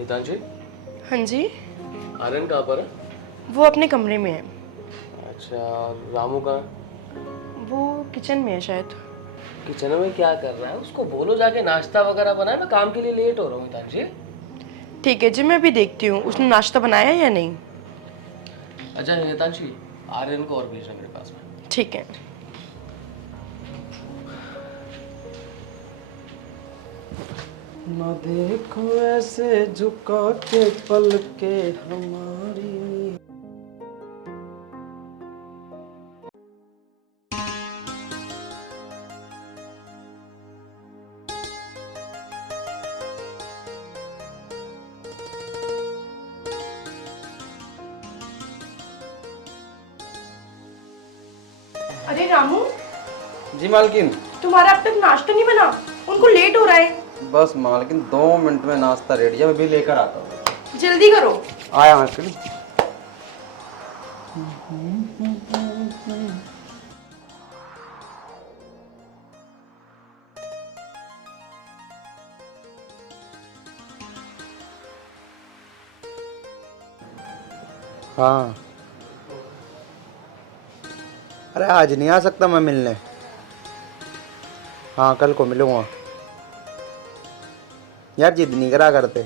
हितांशी, हाँ जी। आर्यन कहाँ पर है? वो अपने कमरे में है। अच्छा, रामू कहाँ है? वो किचन में है शायद। किचन में क्या कर रहा है? उसको बोलो जाके नाश्ता वगैरह बनाए, मैं काम के लिए लेट हो रहा हूँ हितांशी। ठीक है जी, मैं अभी देखती हूँ उसने नाश्ता बनाया या नहीं। अच्छा हितांशी, आर्यन को और भेजना मेरे पास में। ठीक है। न देखो ऐसे झुका के पल के हमारी। अरे रामू, जी मालकिन। तुम्हारा अब तक नाश्ता नहीं बना? उनको लेट हो रहा है। बस मालकिन 2 मिनट में नाश्ता रेडी है, मैं भी लेकर आता हूँ। जल्दी करो। आया मालकिन। हाँ, अरे आज नहीं आ सकता मैं मिलने। हाँ, कल को मिलूंगा। यार जिद नहीं करा करते।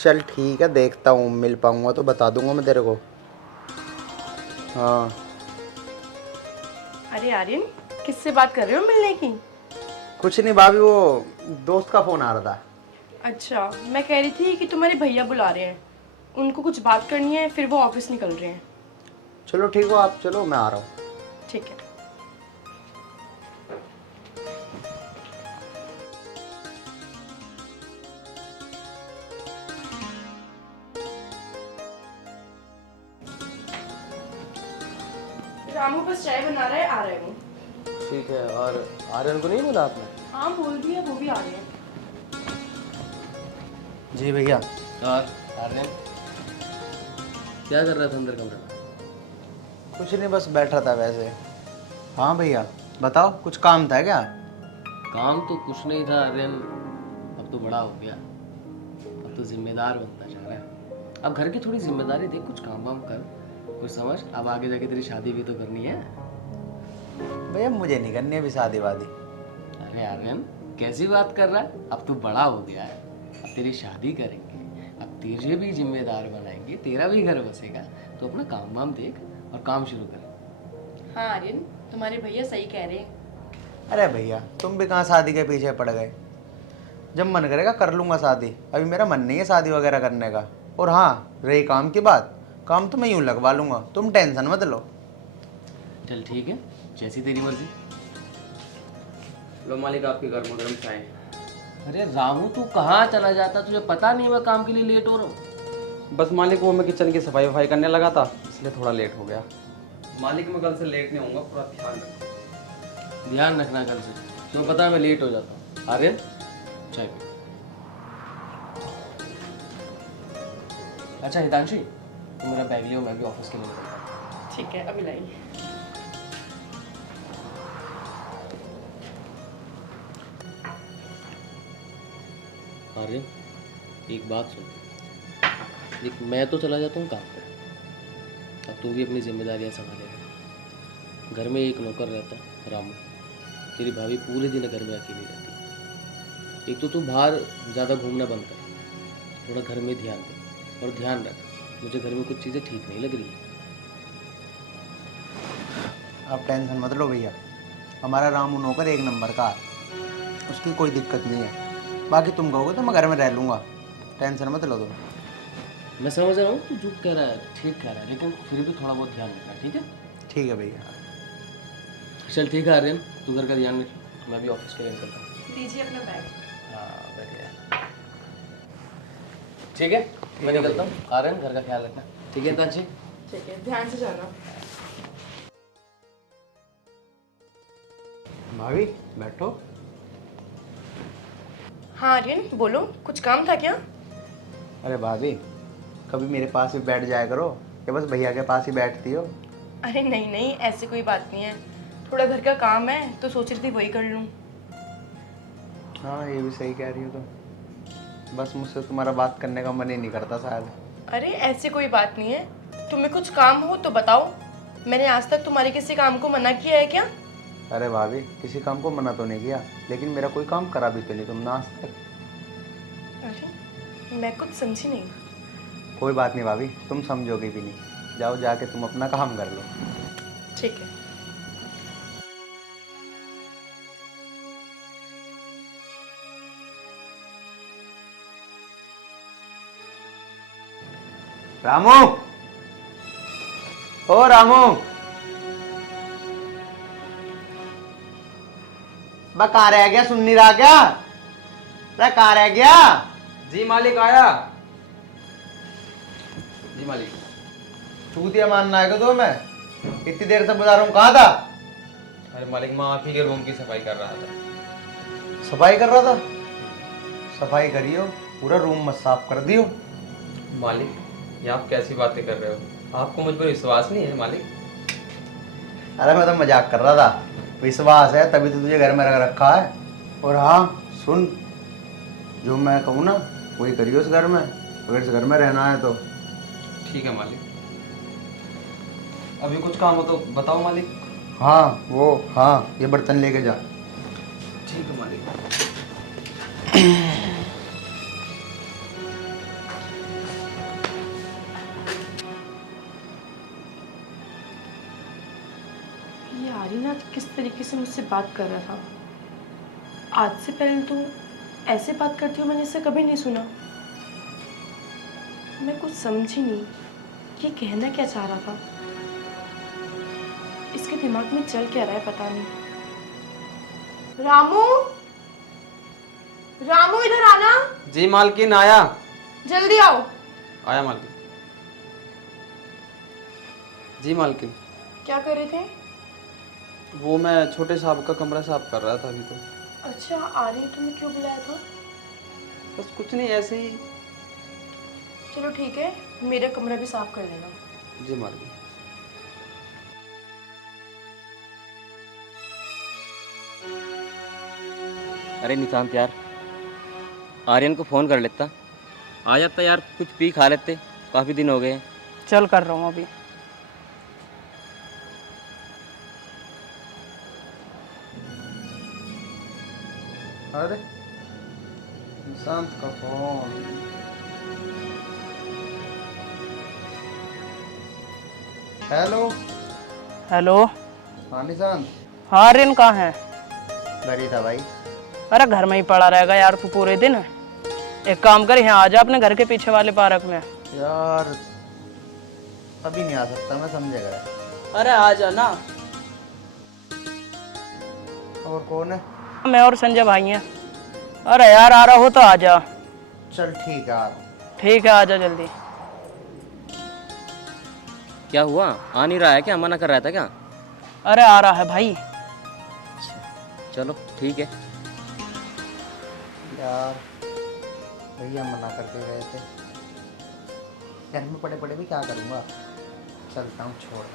चल ठीक है, देखता हूँ मिल पाऊंगा तो बता दूंगा मैं तेरे को। हाँ। अरे आर्यन, किससे बात कर रहे हो मिलने की? कुछ नहीं भाभी, वो दोस्त का फोन आ रहा था। अच्छा, मैं कह रही थी कि तुम्हारे भैया बुला रहे हैं, उनको कुछ बात करनी है, फिर वो ऑफिस निकल रहे हैं। चलो ठीक हो, आप चलो मैं आ रहा हूँ। ठीक है। रामू बस चाय बना रहा है, आ रहा है वो। ठीक है, और आर्यन को नहीं बोला आपने? हाँ बोल दिया, वो भी आ रहे हैं। जी भैया। और आर्यन क्या कर रहा था अंदर कमरे में? कुछ नहीं, बस बैठा था वैसे। हाँ भैया बताओ, कुछ काम था क्या? काम तो कुछ नहीं था आर्यन, अब तो बड़ा हो गया, अब तो जिम्मेदार बनता जा रहा है। अब घर की थोड़ी जिम्मेदारी देख, कुछ काम वाम कर, कुछ समझ। अब आगे जाके तेरी शादी भी तो करनी है। भैया मुझे नहीं करनी अभी शादी वादी। अरे आर्यन, कैसी बात कर रहा है? अब तू बड़ा हो गया है, अब तेरी शादी करेंगे, अब तुझे भी जिम्मेदार बनाएंगे, तेरा भी घर बसेगा, तो अपना काम वाम देख और काम शुरू कर। हाँ आर्यन, तुम्हारे भैया सही कह रहे हैं। अरे भैया तुम भी कहाँ शादी के पीछे पड़ गए। जब मन करेगा कर लूँगा शादी, अभी मेरा मन नहीं है शादी वगैरह करने का। और हाँ रही काम की बात, काम तो मैं यूँ लगवा लूँगा, तुम टेंशन मत लो। चल ठीक है, जैसी तेरी मर्जी। लो मालिक, आपकी गर्मा गर्म चाय। अरे रामू, तू कहाँ चला जाता? तुझे पता नहीं मैं काम के लिए लेट हो रहा हूँ? बस मालिक वो मैं किचन की सफाई वफाई करने लगा था, इसलिए थोड़ा लेट हो गया। मालिक मैं कल से लेट नहीं होऊंगा, पूरा ध्यान रखना। ध्यान रखना कल से, तुम्हें पता है मैं लेट हो जाता हूँ। आर्यन, चाय पी। अच्छा हितांशी, तुम मेरा बैग लियो, मैं भी ऑफिस के लिए निकलता हूँ। ठीक है, अभी लाइए। आर्यन, एक बात सुन, देख मैं तो चला जाता हूँ काम पे, अब तू भी अपनी जिम्मेदारियाँ संभालेगा। घर में एक नौकर रहता है रामू, तेरी भाभी पूरे दिन घर में अकेली रहती है। एक तो तू बाहर ज़्यादा घूमना बंद कर, थोड़ा घर में ध्यान दे, और ध्यान रख, मुझे घर में कुछ चीज़ें ठीक नहीं लग रही है। आप टेंशन मत लो भैया, हमारा रामू नौकर 1 नंबर का है, उसकी कोई दिक्कत नहीं है। बाकी तुम कहोगे तो मैं घर में रह लूँगा, टेंशन मत लो तुम। मैं समझ रहा हूँ तू जो कह रहा है ठीक कह रहा है, लेकिन फिर भी थोड़ा बहुत ध्यान रखना, ठीक है? ठीक है भैया। चल ठीक है आर्यन, तू घर का ध्यान रख, मैं भी ऑफिस के लिए निकलता हूँ। दीजिए अपना बैग। हाँ बढ़िया, ठीक है, मैं निकलता हूँ। आर्यन, घर का ख्याल रखना, ठीक है हितांशी? ठीक है, ध्यान से जाना। भाभी बैठो। हाँ आर्यन बोलो, कुछ काम था क्या? अरे भाभी कभी मेरे पास ही बैठ जाया करो, या बस भैया के पास ही बैठती हो? अरे नहीं नहीं, ऐसी कोई बात नहीं है, थोड़ा घर का काम है तो सोच रही थी वही कर लूँ। हाँ ये भी सही कह रही हो तुम। बस मुझसे तुम्हारा बात करने का मन ही नहीं करता शायद। अरे ऐसी कोई बात नहीं है, तुम्हें कुछ काम हो तो बताओ। मैंने आज तक तुम्हारे किसी काम को मना किया है क्या? अरे भाभी, किसी काम को मना तो नहीं किया, लेकिन मेरा कोई काम करा भी तो नहीं तुमने आज तक। अरे मैं कुछ समझी नहीं। कोई बात नहीं भाभी, तुम समझोगे भी नहीं। जाओ जाके तुम अपना काम कर लो। ठीक है। रामू, ओ रामू, बा कहाँ रह गया? सुन नहीं रहा क्या? अरे कहाँ रह गया? जी मालिक आया। जी मालिक। चूतिया मानना है तो मैं इतनी देर से बुला रहा हूँ, कहाँ था? अरे मालिक, मैं आप ही के रूम की सफाई कर रहा था। सफाई कर रहा था? सफाई करियो, पूरा रूम मत साफ कर दियो। मालिक, ये आप कैसी बातें कर रहे हो? आपको मुझ पर विश्वास नहीं है मालिक? अरे मैं तो मजाक कर रहा था। विश्वास है तभी तो तुझे घर में रख रखा है। और हाँ सुन, जो मैं कहूँ ना वही करियो इस घर में, अगर इस घर में रहना है तो। ठीक है मालिक। अभी कुछ काम हो तो बताओ मालिक। हाँ वो, हाँ ये बर्तन लेके जा। ठीक है मालिक। ये आर्यनाथ किस तरीके से मुझसे बात कर रहा था। आज से पहले तो ऐसे बात करती हूँ, मैंने इसे कभी नहीं सुना। मैं कुछ समझी नहीं, ये कहना क्या चाह रहा था। इसके दिमाग में चल क्या रहा है पता नहीं। रामू, रामू इधर आना, जी मालकिन आया। जल्दी आओ। आया मालकिन। जी मालकिन। क्या कर रहे थे? वो मैं छोटे साहब का कमरा साफ कर रहा था अभी तो। अच्छा आर्य, तुम्हें क्यों बुलाया था? बस कुछ नहीं, ऐसे ही। चलो ठीक है, मेरा कमरा भी साफ कर लेना। जी मालकिन। अरे निशांत यार, आर्यन को फ़ोन कर लेता। आ जाता यार, कुछ पी खा लेते, काफ़ी दिन हो गए हैं। चल कर रहा हूँ अभी। अरे निशांत का फोन। हेलो। हेलो। हाँ निशांत। हाँ आर्यन कहाँ है? घर ही था भाई। अरे घर में ही पड़ा रहेगा यार तू पूरे दिन। एक काम कर, यहाँ आ जा अपने घर के पीछे वाले पार्क में। यार अभी नहीं आ सकता मैं, समझेगा। अरे आ जा ना। और कौन है? मैं और संजय भाई हैं। अरे यार आ रहा हो तो आ जा। चल ठीक है यार। ठीक है आ जा जल्दी। क्या हुआ, आ नहीं रहा है क्या? मना कर रहा था क्या? अरे आ रहा है भाई। चलो ठीक है। यार भैया मना करके गए थे, घर में पड़े पड़े भी क्या करूँगा। चलता हूँ, छोड़।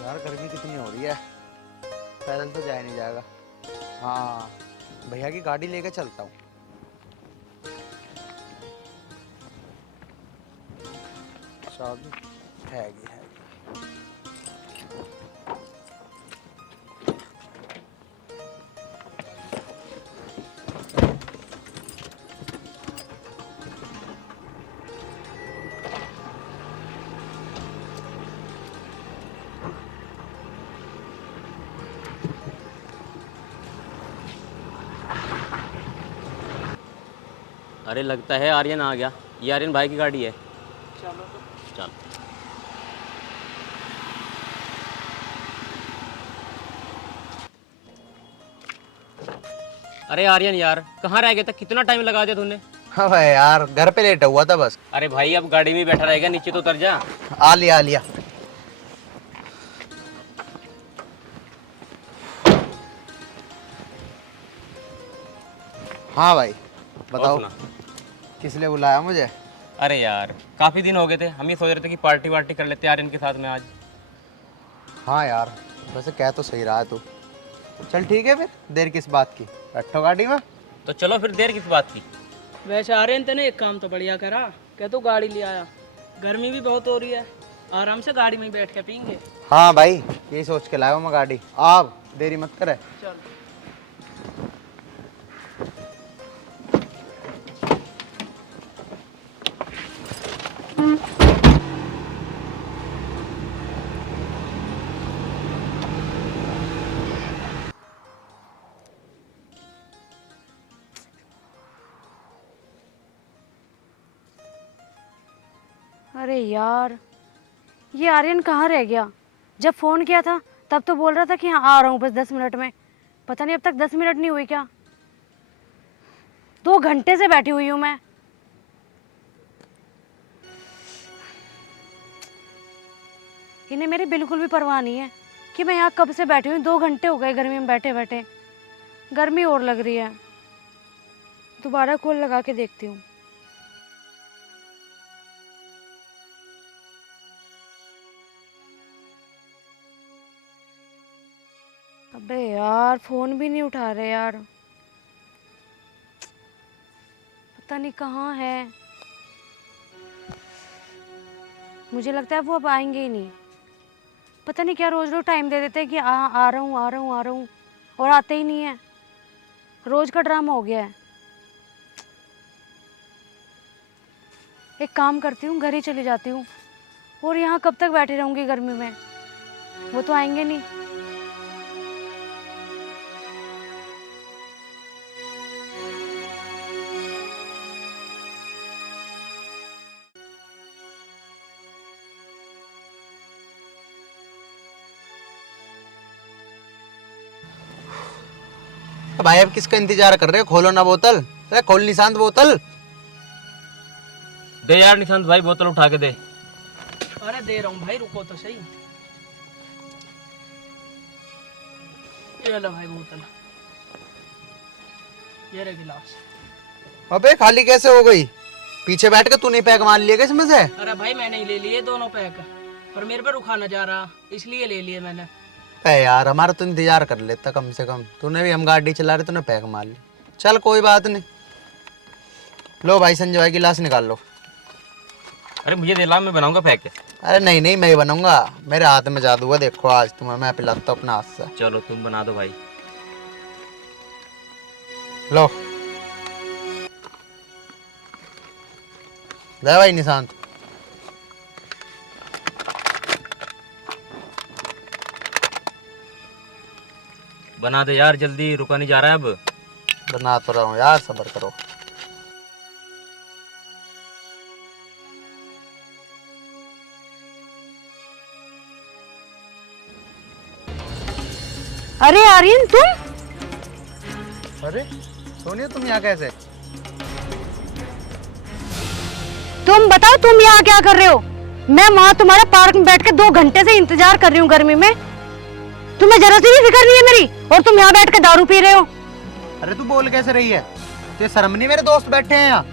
यार गर्मी कितनी हो रही है, पैदल तो जाया नहीं जाएगा। हाँ भैया की गाड़ी लेके चलता हूँ। चाबी हैगी। अरे लगता है आर्यन आ गया। ये आर्यन भाई की गाड़ी है। चलो चल। अरे आर्यन यार, कहाँ रह गया था? कितना टाइम लगा दिया तूने? हाँ भाई यार, घर पे लेट हुआ था बस। अरे भाई अब गाड़ी में बैठा रहेगा, नीचे तो उतर जा। आ लिया। हाँ भाई और बताओ। सुना, किस लिए बुलाया मुझे? अरे यार काफ़ी दिन हो गए थे, हम ये सोच रहे थे कि पार्टी वार्टी कर लेते आर्यन के साथ में आज। हाँ यार, वैसे कह तो सही रहा है तू। चल ठीक है फिर, देर किस बात की, बैठो गाड़ी में। तो चलो फिर, देर किस बात की। वैसे आर्यन तेने एक काम तो बढ़िया करा, क्या तू गाड़ी ले आया। गर्मी भी बहुत हो रही है, आराम से गाड़ी में ही बैठ के पीएंगे। हाँ भाई, यही सोच के लाया हूँ मैं गाड़ी। आप देरी मत करे। चल। अरे यार, ये आर्यन कहाँ रह गया? जब फ़ोन किया था तब तो बोल रहा था कि हाँ आ रहा हूँ बस 10 मिनट में। पता नहीं अब तक 10 मिनट नहीं हुई क्या? 2 घंटे से बैठी हुई हूँ मैं। इन्हें मेरी बिल्कुल भी परवाह नहीं है कि मैं यहाँ कब से बैठी हुई। 2 घंटे हो गए गर्मी में बैठे बैठे, गर्मी और लग रही है। दोबारा कॉल लगा के देखती हूँ। अबे यार, फोन भी नहीं उठा रहे यार, पता नहीं कहाँ है। मुझे लगता है वो अब आएंगे ही नहीं। पता नहीं क्या रोज रोज टाइम दे देते हैं कि आ रहा हूँ आ रहा हूँ आ रहा हूँ, और आते ही नहीं है। रोज का ड्रामा हो गया है। एक काम करती हूँ, घर ही चली जाती हूँ। और यहाँ कब तक बैठी रहूँगी गर्मी में? वो तो आएंगे नहीं। भाई अब किसका इंतजार कर रहे हो? खोलो ना बोतल। अरे खोल निशांत बोतल। दे यार निशांत भाई, बोतल उठा के दे। अरे दे रहा हूँ भाई, रुको तो सही। ये लो भाई बोतल, ये रहा गिलास। अबे खाली कैसे हो गई? पीछे बैठ के तूने पैक मार लिया क्या इसमें से? अरे भाई मैंने ही ले लिए दोनों पैक, पर मेरे पे रुका ना जा रहा, इसलिए ले लिए मैंने। अरे यार, हमारा तो इंतजार कर लेता कम से कम। तूने भी, हम गाड़ी चला रहे, तूने पैक मार लिया। चल कोई बात नहीं। लो भाई संजय भाई, गिलास निकाल लो। अरे मुझे दे ला, मैं बनाऊंगा पैक। अरे नहीं नहीं, मैं बनूंगा। मेरे हाथ में जादू है, देखो आज तुम्हें मैं पिलाता हूँ अपने हाथ से। चलो तुम बना दो भाई। लो ले भाई निशांत। बना दे यार जल्दी, रुका नहीं जा रहा है अब। बना तो रहा हूँ यार, सब्र करो। अरे आर्यन, तुम? अरे सोनिया, तुम यहाँ कैसे? तुम बताओ, तुम यहाँ क्या कर रहे हो? मैं वहां तुम्हारे पार्क में बैठ के 2 घंटे से इंतजार कर रही हूँ गर्मी में। तुम्हें जरा सी भी फिक्र नहीं है मेरी, और तुम यहाँ बैठ के दारू पी रहे हो। अरे तू बोल कैसे रही है? तुझे शर्म नहीं? मेरे दोस्त बैठे हैं यहाँ।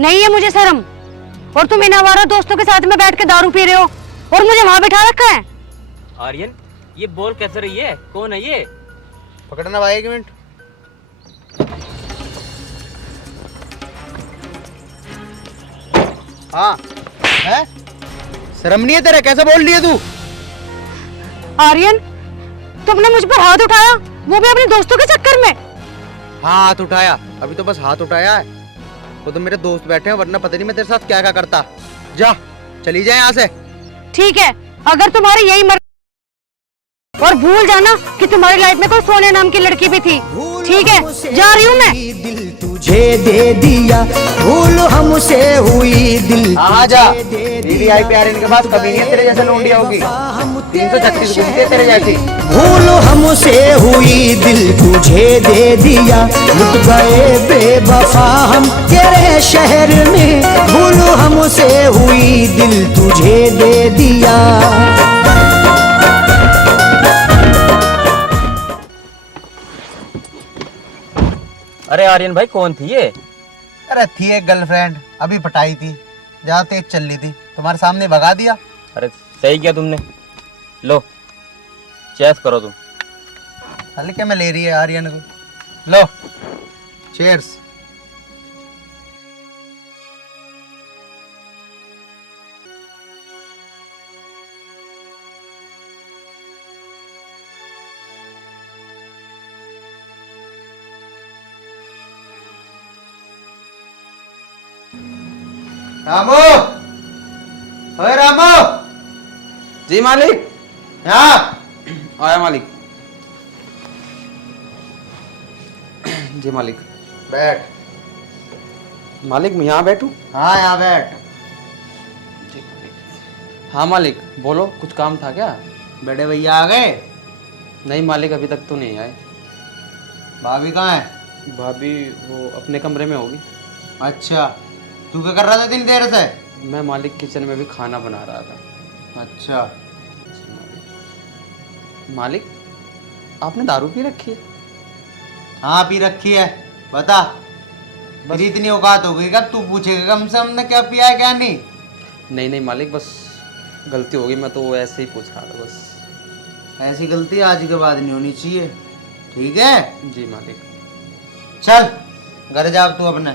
नहीं है मुझे शर्म, और तुम इन आवारा दोस्तों के साथ में बैठ के दारू पी रहे हो और मुझे वहां बिठा रखा है। आर्यन ये बोल कैसे रही है? कौन है ये? पकड़ना भाई, 1 मिनट। हाँ है? शर्म नहीं है तेरे? कैसे बोल रही है तू? आर्यन, तुमने मुझ पर हाथ उठाया, वो भी अपने दोस्तों के चक्कर में। हाँ हाथ उठाया, अभी तो बस हाथ उठाया है। वो तो मेरे दोस्त बैठे हैं, वरना पता नहीं मैं तेरे साथ क्या क्या करता। जा चली जाए यहाँ से। ठीक है, अगर तुम्हारी यही मर्जी, और भूल जाना कि तुम्हारी लाइफ में कोई सोने नाम की लड़की भी थी। ठीक है, जा रही हूँ मैं। दिल तुझे दे दिया, भूल हमसे हुई दिल। हाँ जा, DDI प्यार इनके पास कभी नहीं है तेरे जैसे नोटिया होगी। 336 घूमती है तेरे जैसी। भूल हमसे हुई दिल तुझे दे दिया, लुट गए बेवफा हम तेरे शहर में। भूल हमसे हुई दिल तुझे दे दिया। अरे आर्यन भाई, कौन थी ये? अरे थी एक गर्लफ्रेंड, अभी पटाई थी, ज्यादा तेज चल रही थी, तुम्हारे सामने भगा दिया। अरे सही किया तुमने। लो चेस करो तुम। हल्के में ले रही है आर्यन को। लो चीयर्स। रामू, ओए रामू, जी मालिक। यहाँ आया मालिक। जी मालिक। बैठ। मालिक मैं यहाँ बैठूँ? हाँ यहाँ बैठ। हाँ मालिक बोलो, कुछ काम था क्या? बड़े भैया आ गए? नहीं मालिक, अभी तक तो नहीं आए। भाभी कहाँ है? भाभी वो अपने कमरे में होगी। अच्छा, तू क्या कर रहा था इतनी देर से? मैं मालिक किचन में भी खाना बना रहा था। अच्छा, मालिक आपने दारू पी रखी है? हाँ पी रखी है। बता, बस इतनी औकात हो गई, कब तू पूछेगा कम से हमने क्या पिया है क्या नहीं? नहीं नहीं मालिक, बस गलती हो गई, मैं तो ऐसे ही पूछ रहा था बस। ऐसी गलती आज के बाद नहीं होनी चाहिए, ठीक है? जी मालिक। चल घर जा अब तू अपने,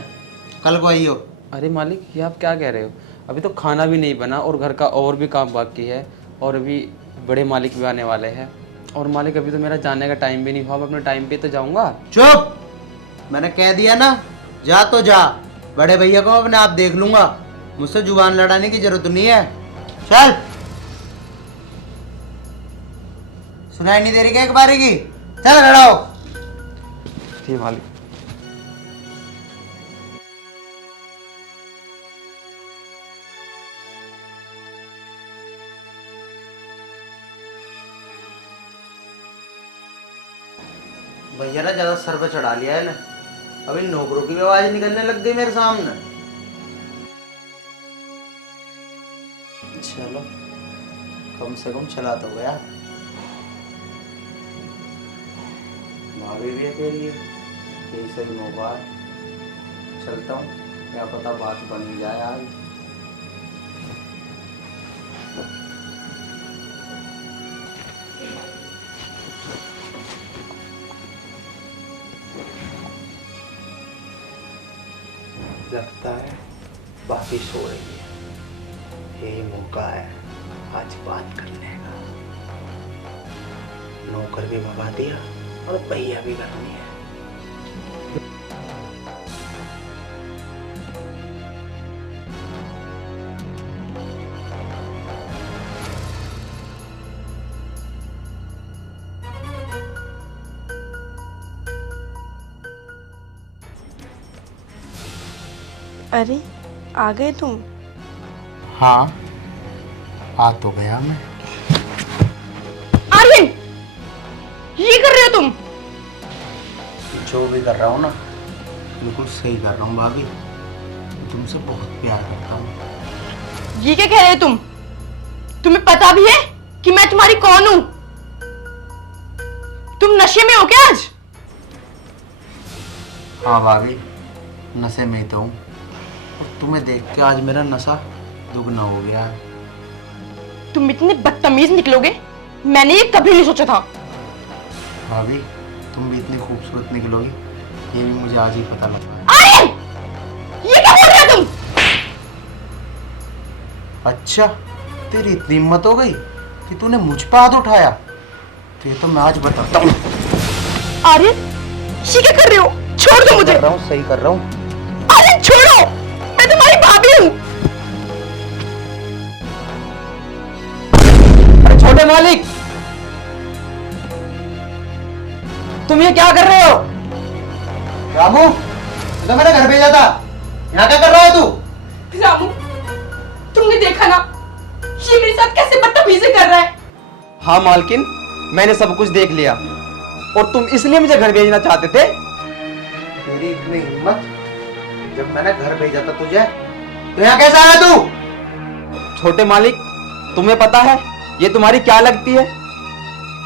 कल को आइयो। अरे मालिक ये आप क्या कह रहे हो? अभी तो खाना भी नहीं बना और घर का और भी काम बाकी है, और अभी बड़े मालिक भी आने वाले हैं, और मालिक अभी तो मेरा जाने का टाइम भी नहीं हुआ। मैं अपने टाइम पे तो जाऊंगा। चुप, मैंने कह दिया ना, जा तो जा। बड़े भैया को अपने आप देख लूंगा, मुझसे जुबान लड़ाने की जरूरत नहीं है। चल, सुनाई नहीं दे रही क्या एक बारी की? चल खड़ा हो। जी मालिक। भैया ना ज्यादा सर पे चढ़ा लिया है ना, अभी नौकरों की भी आवाज निकलने लग गई मेरे सामने। चलो कम से कम चला तो गया। भाभी भी अकेली है, यही सही मौका है। चलता हूँ, क्या पता बात बन ही जाए आज। लगता है बाकी सो रही है, यही मौका है आज बात करने का। नौकर भी भगा दिया और भैया भी घर में है। अरे आ गए तुम? हाँ आ तो गया मैं। आर्यन, ये कर रहे हो तुम? जो भी कर रहा हूँ ना बिल्कुल सही कर रहा हूँ भाभी, तुमसे बहुत प्यार करता हूँ। ये क्या कह रहे हो तुम? तुम्हें पता भी है कि मैं तुम्हारी कौन हूं? तुम नशे में हो क्या आज? हाँ भाभी, नशे में ही तो हूँ, और तुम्हें देख के आज मेरा नशा दुगना हो गया है। तुम इतने बदतमीज निकलोगे, मैंने ये कभी नहीं सोचा था। भाभी तुम भी इतनी खूबसूरत निकलोगी, ये भी मुझे आज ही पता लगा है। आर्यन, ये क्या बोल रहे हो तुम? अच्छा, तेरी इतनी हिम्मत हो गई कि तूने मुझ पर हाथ उठाया? तो ये तो मैं आज बताता हूँ। आर्यन, ये क्या कर रहे हो? छोड़ दो मुझे। कर रहा हूँ, सही कर रहा हूँ। आर्यन छोड़ो, मैं तुम्हारी भाभी हूँ। अरे छोटे मालिक, तुम ये क्या कर रहे हो? रामू, ये तो मैंने घर भेजा था, यहाँ क्या कर रहा है तू? रामू, तुमने देखा ना ये मेरे साथ कैसे बदतमीजी कर रहा है? हाँ मालकिन, मैंने सब कुछ देख लिया, और तुम इसलिए मुझे घर भेजना चाहते थे? तेरी इतनी हिम्मत, जब मैंने घर भेजा था तुझे तो यहाँ कैसे आया तू? छोटे मालिक, तुम्हें पता है ये तुम्हारी क्या लगती है?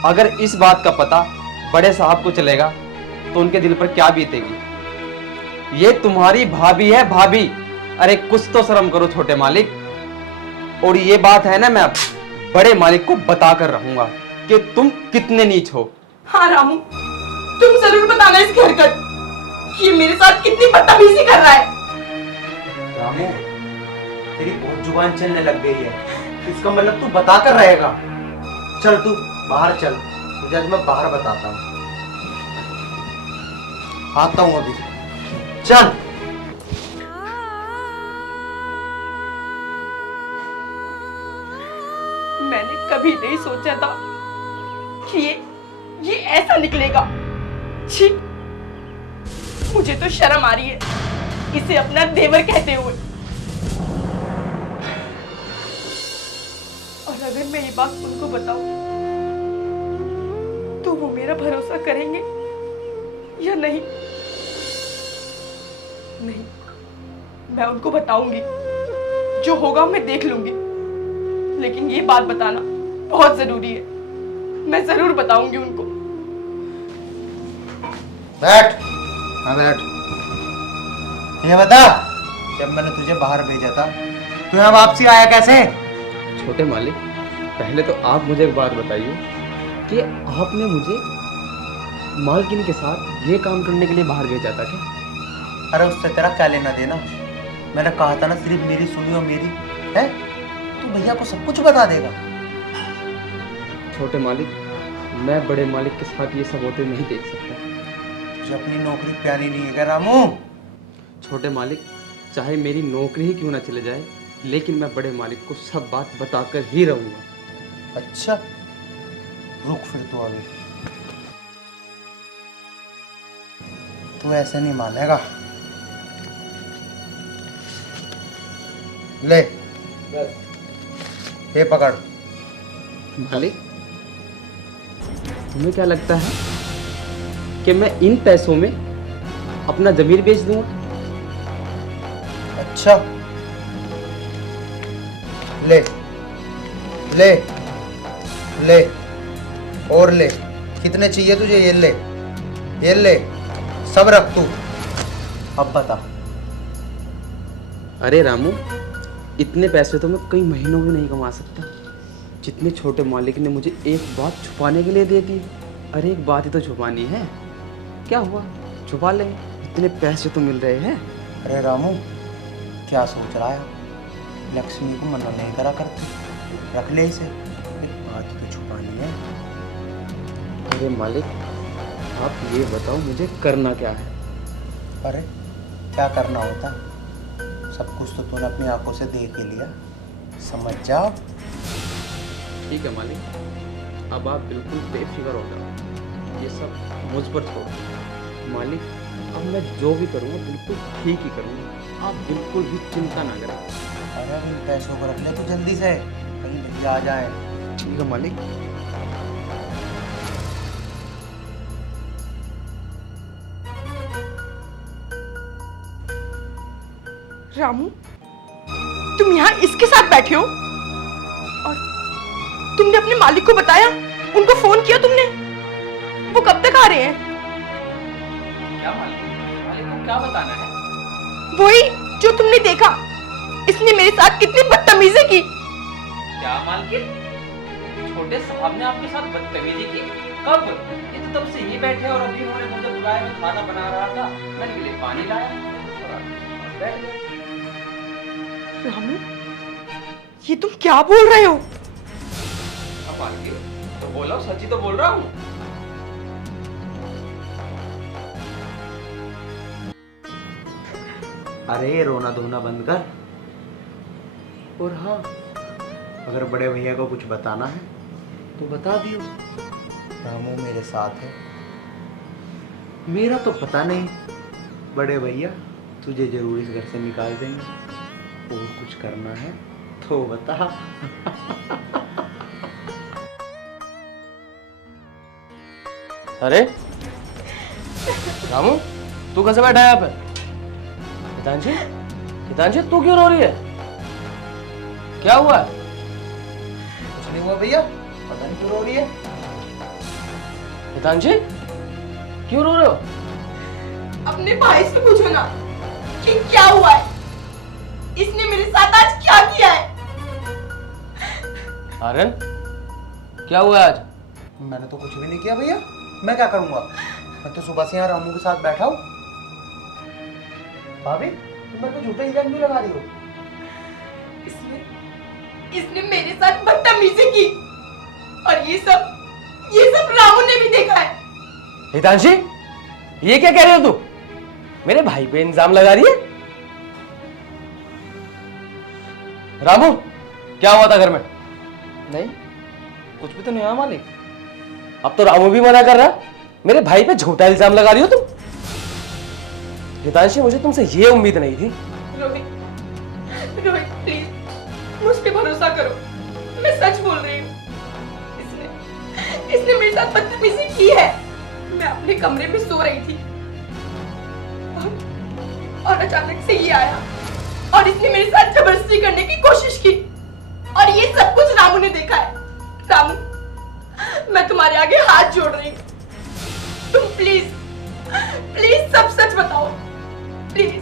अगर इस बात का पता बड़े साहब को चलेगा तो उनके दिल पर क्या बीतेगी। ये तुम्हारी भाभी है, भाभी। अरे कुछ तो शर्म करो छोटे मालिक। और ये बात है ना, मैं अब बड़े मालिक को बता कर रहूंगा कि तुम कितने नीच हो। हाँ रामू, तुम जरूर बताना इसकी हरकत कि ये मेरे साथ कितनी बदतमीजी कर रहा है। रामू, तेरी बहुत जुबान चलने लग गई है। इसका मतलब तू बता कर रहेगा। चल तू बाहर चल, तुझे आज मैं बाहर बताता हूँ। आता हूँ अभी, चल। मैंने कभी नहीं सोचा था कि ये ऐसा निकलेगा। छी, मुझे तो शर्म आ रही है इसे अपना देवर कहते हुए। और अगर मैं ये बात उनको बताऊं तो वो मेरा भरोसा करेंगे या नहीं? नहीं, मैं उनको बताऊंगी, जो होगा मैं देख लूंगी। लेकिन ये बात बताना बहुत जरूरी है। मैं जरूर बताऊंगी उनको। बैठ, हाँ बैठ। ये बता, जब मैंने तुझे बाहर भेजा था तू यहाँ वापसी आया कैसे? छोटे मालिक, पहले तो आप मुझे एक बात बताइए कि आपने मुझे मालकिन के साथ ये काम करने के लिए बाहर भेजा था क्या? अरे उससे तेरा क्या लेना देना? मैंने कहा था ना सिर्फ मेरी सुनियो मेरी है, तू भैया को सब कुछ बता देगा। छोटे मालिक, मैं बड़े मालिक के साथ ये सब होते नहीं देख सकता। तुझे अपनी नौकरी प्यारी नहीं है क्या रामू? छोटे मालिक, चाहे मेरी नौकरी ही क्यों ना चले जाए, लेकिन मैं बड़े मालिक को सब बात बताकर ही रहूंगा। अच्छा, रुक फिर तू अभी। तू ऐसे नहीं मानेगा। ले, ये पकड़। मालिक, तुम्हें क्या लगता है कि मैं इन पैसों में अपना जमीर बेच दूंगा? अच्छा, ले ले ले और ले। कितने चाहिए तुझे? ये ले, ये ले, सब रख तू। अब बता। अरे रामू, इतने पैसे तो मैं कई महीनों में नहीं कमा सकता जितने छोटे मालिक ने मुझे एक बात छुपाने के लिए दे दी। अरे एक बात ही तो छुपानी है, क्या हुआ, छुपा लेंगे, इतने पैसे तो मिल रहे हैं। अरे रामू, क्या सोच रहा है? लक्ष्मी को मना नहीं करा करती, रख ले इसे, एक बात तो छुपानी है। अरे मालिक, आप ये बताओ मुझे करना क्या है? अरे क्या करना होता, सब कुछ तो तूने अपनी आंखों से देख ही लिया, समझ जाओ। ठीक है मालिक, अब आप बिल्कुल बेफिक्र हो जाओ, ये सब मुझ पर छोड़ो। मालिक, अब मैं जो भी करूँगा बिल्कुल ठीक ही करूँगा, आप बिल्कुल भी चिंता ना करें। अरे अब इन पैसों को रख ले तू जल्दी से, कहीं भैया आ जाए। ठीक है मालिक। रामू, तुम यहाँ इसके साथ बैठे हो और तुमने अपने मालिक को बताया? उनको फोन किया तुमने? वो कब तक आ रहे हैं? क्या मालिक, मालिक को क्या बताना है? वही जो तुमने देखा, इसने मेरे साथ कितनी बदतमीजी की। क्या मालकिन, छोटे साहब ने आपके साथ बदतमीजी की? कब? ये तो तब से ही बैठे और अभी उन्होंने मुझे बुलाया, मैं खाना बना रहा था, मैंने इनके लिए पानी लाया और आप बैठ गए। रामू, ये तुम क्या बोल रहे हो? अब मालकिन, तो बोलो, सच्ची तो बोल रहा हूँ। अरे रोना धोना बंद कर। और हाँ, अगर बड़े भैया को कुछ बताना है तो बता दियो, रामू मेरे साथ है। मेरा तो पता नहीं, बड़े भैया तुझे जरूर इस घर से निकाल देंगे। और कुछ करना है तो बता। अरे रामू, तू कैसे बैठा है यहाँ पे? हितांशी, हितांशी तू क्यों रो रही है? क्या हुआ है? कुछ नहीं हुआ भैया, पता नहीं क्यों रो रही है। हितांशी, क्यों रो रहे हो? अपने भाई से पूछो ना। कि क्या हुआ है, इसने मेरे साथ आज क्या किया है। आर्यन, क्या हुआ आज? मैंने तो कुछ भी नहीं किया भैया, मैं क्या करूंगा? मैं तो सुबह से यहाँ रामू के साथ बैठा हूँ। भाभी तुम मेरे को झूठा इल्जाम क्यों लगा रही हो? इसने मेरे साथ बदतमीजी की और ये सब रामू ने भी देखा है। हितांशी, ये क्या कह रही हो तू? मेरे भाई पे इल्जाम लगा रही है? रामू, क्या हुआ था घर में? नहीं, कुछ भी तो नहीं हुआ मालिक। अब तो रामू भी मना कर रहा है। मेरे भाई पे झूठा इल्जाम लगा रही हो तुम? हितांशी, मुझे तुमसे ये उम्मीद नहीं थी। रोहित प्लीज मुझ पे भरोसा करो, मैं सच बोल रही हूँ। इसने मेरे साथ बदतमीजी की है। मैं अपने कमरे में सो रही थी और अचानक से ये आया और इसने मेरे साथ जबरदस्ती करने की कोशिश की और ये सब कुछ रामू ने देखा है। रामू, मैं तुम्हारे आगे हाथ जोड़ रही हूँ, तुम प्लीज सब सच बताओ, प्लीज।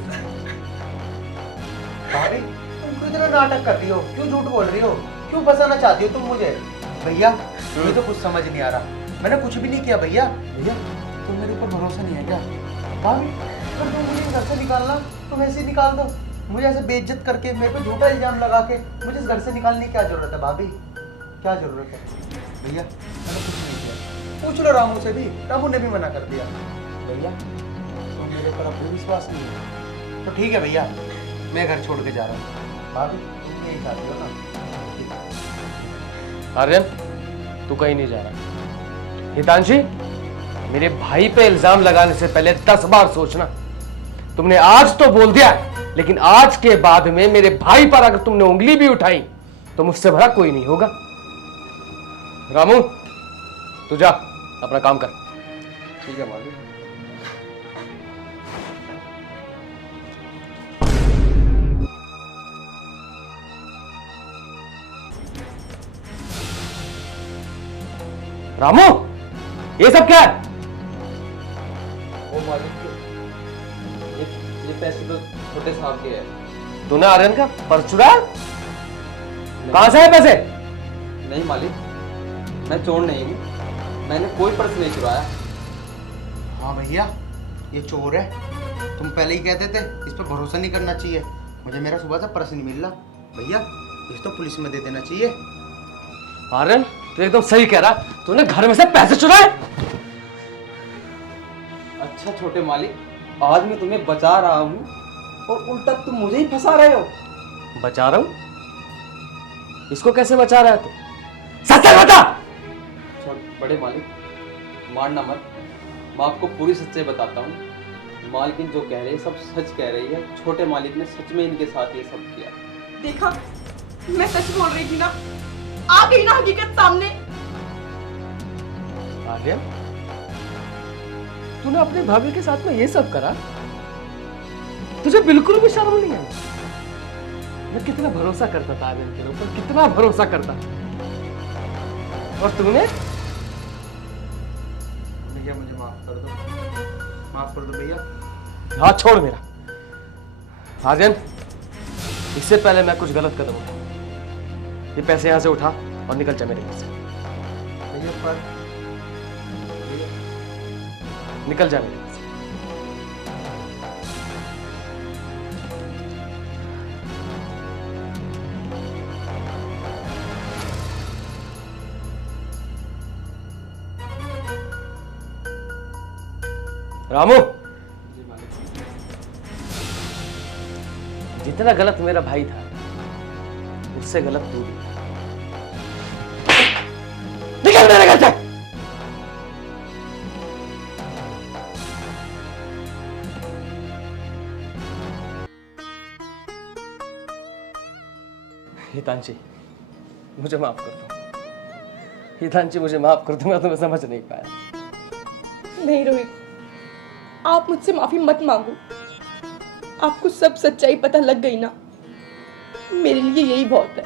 भाभी तुम क्यों इतना नाटक कर रही हो? क्यों झूठ बोल रही हो? क्यों फंसाना चाहती हो तुम मुझे? भैया मुझे तो कुछ समझ नहीं आ रहा। मैंने कुछ भी नहीं किया भैया। भैया तुम मेरे ऊपर भरोसा नहीं है क्या? भाभी अगर तुम मुझे घर से निकालना तुम ऐसे ही निकाल दो। मुझे ऐसे बेइज्जत करके मेरे पे झूठा इल्जाम लगा के मुझे इस घर से निकालने की क्या जरूरत है? भाभी क्या जरूरत है? भैया मैंने कुछ नहीं किया। पूछ लो रामू से भी, रामू ने भी मना कर दिया। भैया तुम मेरे ऊपर अब भी विश्वास नहीं है तो ठीक है भैया, मैं घर छोड़ के जा रहा हूँ। भाभी तुम यही चाहती हो ना? आर्यन, तू कहीं नहीं जा रहा। हितांशी, मेरे भाई पे इल्जाम लगाने से पहले 10 बार सोचना। तुमने आज तो बोल दिया, लेकिन आज के बाद में मेरे भाई पर अगर तुमने उंगली भी उठाई तो मुझसे भला कोई नहीं होगा। रामू, तू जा अपना काम कर। ठीक है मालिक। रामू, ये सब क्या है? वो मालिक, ये पैसे तो छोटे साहब के हैं। तूने आर्यन का पर्स चुराया? कहां से है पैसे? नहीं मालिक, मैं चोर नहीं हूँ, मैंने कोई पर्स नहीं चुराया। हाँ भैया ये चोर है। तुम पहले ही कहते थे इस पर भरोसा नहीं करना चाहिए। मुझे मेरा सुबह से पर्स नहीं मिल रहा भैया, इस तो पुलिस में दे देना चाहिए। आर्यन, तू एकदम सही कह रहा। तूने घर में से पैसे चुराए। अच्छा छोटे मालिक, आज मैं तुम्हें बचा रहा हूँ और उल्टा तुम मुझे ही फंसा रहे हो। बचा रहा हूं? इसको कैसे बचा रहा है तू? सच सच बता। बड़े मालिक, मारना मत, मैं आपको पूरी सच्चाई बताता हूँ। मालकिन जो कह रही है सब सच कह रही है। छोटे मालिक ने सच में इनके साथ ये सब किया। देखा, मैं सच बोल रही थी ना, आ गई ना हकीकत सामने। आर्यन, तूने अपने भाभी के साथ में ये सब करा? तुझे बिल्कुल भी शर्म नहीं आई? मैं कितना भरोसा करता था आर्यन के ऊपर, कितना भरोसा करता। और तूने? भैया मुझे माफ कर दो, माफ कर दो भैया। हाथ छोड़ मेरा। आर्यन, इससे पहले मैं कुछ गलत कदम उठाऊं, ये पैसे यहां से उठा और निकल जा मेरे घर से। भैया पर निकल जा मेरे घर से। रामू, जितना गलत मेरा भाई था उससे गलत तू भी। निकल मेरे घर से। हितांशी, मुझे माफ कर दो। हितांशी, मुझे माफ कर दो, मैं तुम्हें समझ नहीं पाया। नहीं रोहित, आप मुझसे माफी मत मांगो। आपको सब सच्चाई पता लग गई ना, मेरे लिए यही बहुत है।